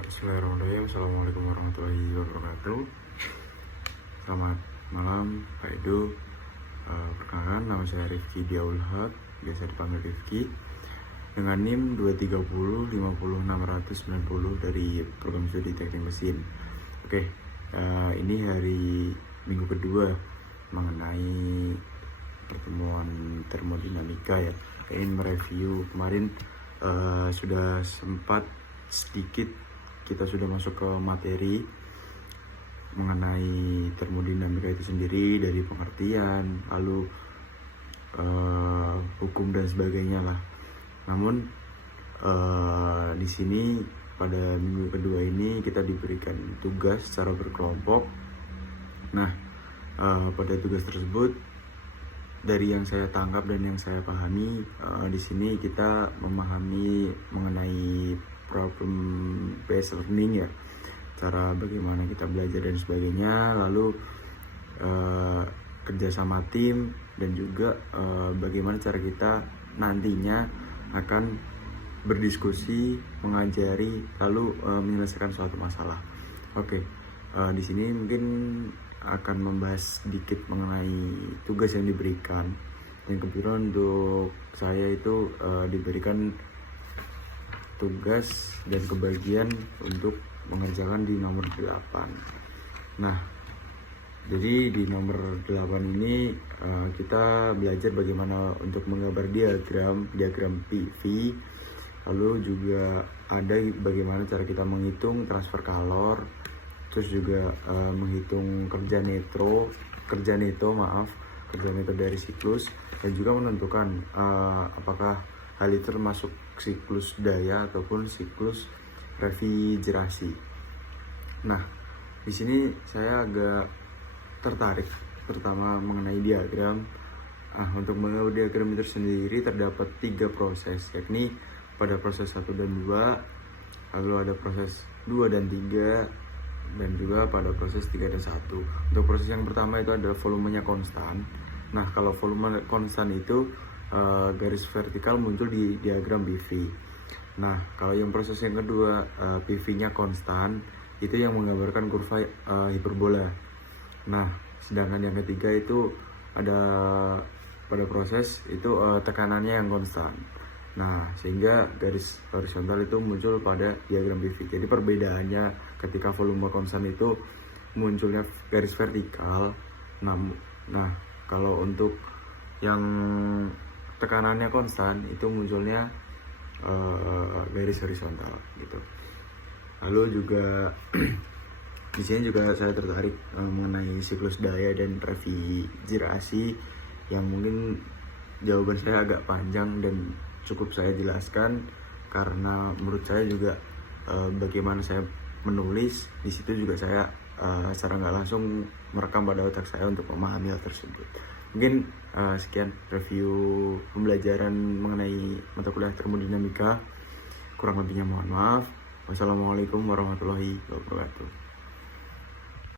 Bismillahirrahmanirrahim. Assalamualaikum warahmatullahi wabarakatuh. Selamat malam Pak Edo. Perkenalkan, nama saya Rifki Diaulhaq, biasa dipanggil Rifki, dengan NIM 230 dari program studi teknik mesin. Oke, ini hari minggu kedua mengenai pertemuan termodinamika ya. Ingin mereview kemarin, sudah sempat sedikit kita sudah masuk ke materi mengenai termodinamika itu sendiri, dari pengertian, lalu hukum dan sebagainya lah. Namun di sini pada minggu kedua ini kita diberikan tugas secara berkelompok. Nah, pada tugas tersebut, dari yang saya tangkap dan yang saya pahami, di sini kita memahami mengenai problem based learning ya, cara bagaimana kita belajar dan sebagainya, lalu kerja sama tim, dan juga bagaimana cara kita nantinya akan berdiskusi, mengajari, lalu menyelesaikan suatu masalah. Oke, di sini mungkin akan membahas sedikit mengenai tugas yang diberikan, dan kebetulan untuk saya itu diberikan tugas dan kebagian untuk mengerjakan di nomor 8. Nah, jadi di nomor 8 ini kita belajar bagaimana untuk menggambar diagram PV, lalu juga ada bagaimana cara kita menghitung transfer kalor, terus juga menghitung kerja neto dari siklus, dan juga menentukan apakah hal itu termasuk siklus daya ataupun siklus refrigerasi. Nah, di sini saya agak tertarik pertama mengenai diagram. Untuk menggambar diagram itu sendiri terdapat 3 proses, yakni pada proses 1 dan 2, lalu ada proses 2 dan 3, dan juga pada proses 3 dan 1. Untuk proses yang pertama itu adalah volumenya konstan. Nah, kalau volume konstan itu garis vertikal muncul di diagram PV. Nah, kalau yang proses yang kedua, PV-nya konstan, itu yang menggambarkan kurva hiperbola. Nah, sedangkan yang ketiga itu ada pada proses itu tekanannya yang konstan. Nah, sehingga garis horizontal itu muncul pada diagram PV. Jadi perbedaannya ketika volume konstan itu munculnya garis vertikal. Nah, kalau untuk yang tekanannya konstan itu munculnya garis horizontal gitu. Lalu juga di sini juga saya tertarik mengenai siklus daya dan refrigerasi, yang mungkin jawaban saya agak panjang dan cukup saya jelaskan karena menurut saya juga bagaimana saya menulis di situ juga saya secara nggak langsung merekam pada otak saya untuk memahami hal tersebut. Mungkin sekian review pembelajaran mengenai mata kuliah termodinamika. Kurang lebihnya mohon maaf. Wassalamualaikum warahmatullahi wabarakatuh.